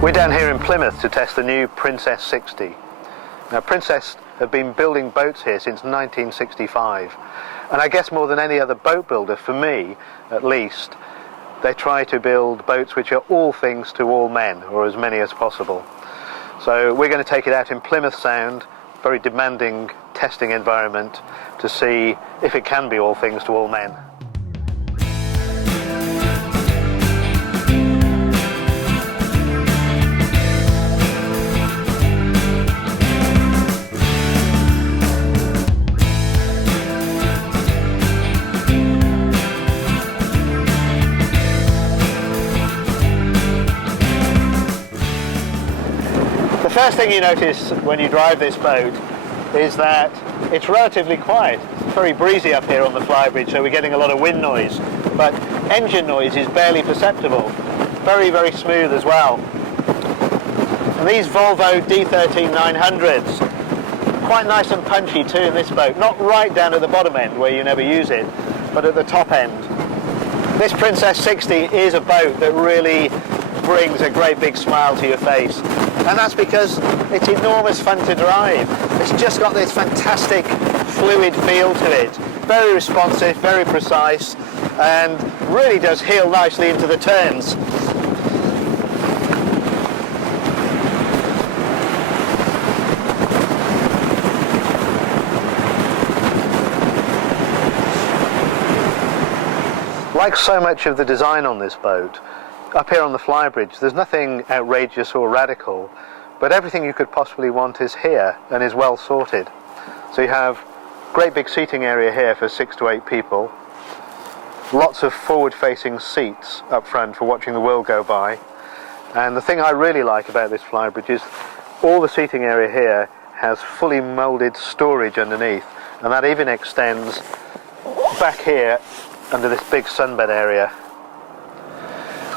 We're down here in Plymouth to test the new Princess 60. Now, Princess have been building boats here since 1965, and I guess more than any other boat builder, for me at least, they try to build boats which are all things to all men, or as many as possible. So we're going to take it out in Plymouth Sound, very demanding testing environment, to see if it can be all things to all men. The first thing you notice when you drive this boat is that it's relatively quiet. It's very breezy up here on the flybridge, so we're getting a lot of wind noise, but engine noise is barely perceptible. Very, very smooth as well. And these Volvo D13-900s, quite nice and punchy too in this boat. Not right down at the bottom end where you never use it, but at the top end. This Princess 60 is a boat that really brings a great big smile to your face. And that's because it's enormous fun to drive. It's just got this fantastic fluid feel to it. Very responsive, very precise, and really does heel nicely into the turns. Like so much of the design on this boat, up here on the flybridge, there's nothing outrageous or radical, but everything you could possibly want is here and is well sorted. So you have great big seating area here for 6 to 8 people, lots of forward-facing seats up front for watching the world go by, and the thing I really like about this flybridge is all the seating area here has fully moulded storage underneath, and that even extends back here under this big sunbed area.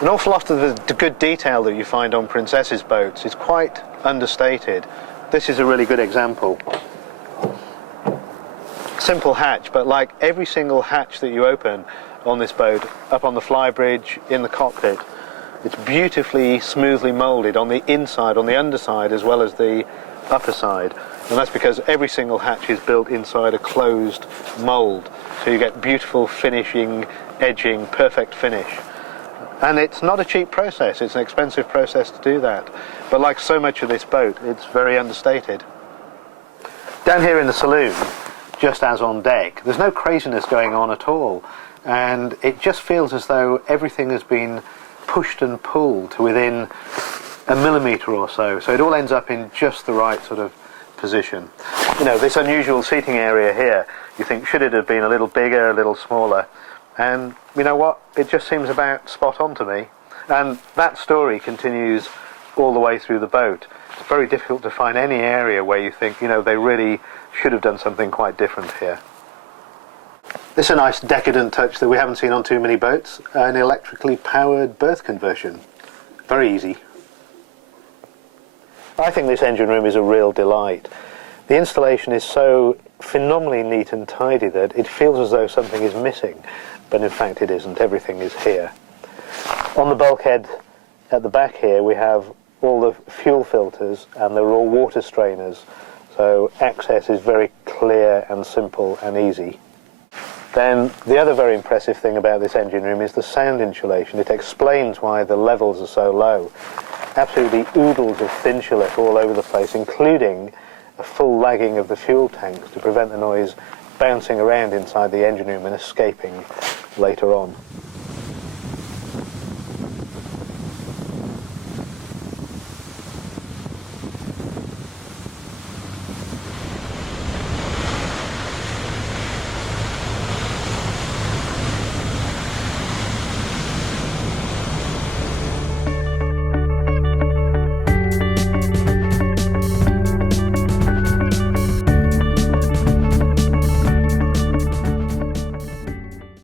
An awful lot of the good detail that you find on Princess's boats is quite understated. This is a really good example. Simple hatch, but like every single hatch that you open on this boat, up on the flybridge, in the cockpit, it's beautifully, smoothly moulded on the inside, on the underside, as well as the upper side. And that's because every single hatch is built inside a closed mould. So you get beautiful finishing, edging, perfect finish. And it's not a cheap process, it's an expensive process to do that. But like so much of this boat, it's very understated. Down here in the saloon, just as on deck, there's no craziness going on at all. And it just feels as though everything has been pushed and pulled to within a millimetre or so. So it all ends up in just the right sort of position. You know, this unusual seating area here, you think, should it have been a little bigger, a little smaller? And you know what? It just seems about spot on to me. And that story continues all the way through the boat. It's very difficult to find any area where you think, you know, they really should have done something quite different here. This is a nice decadent touch that we haven't seen on too many boats, an electrically powered berth conversion. Very easy. I think this engine room is a real delight. The installation is so phenomenally neat and tidy that it feels as though something is missing, but in fact it isn't. Everything is here. On the bulkhead at the back here we have all the fuel filters, and they're all water strainers, so access is very clear and simple and easy. Then the other very impressive thing about this engine room is the sound insulation. It explains why the levels are so low. Absolutely oodles of thin shillette all over the place, including a full lagging of the fuel tanks to prevent the noise bouncing around inside the engine room and escaping later on.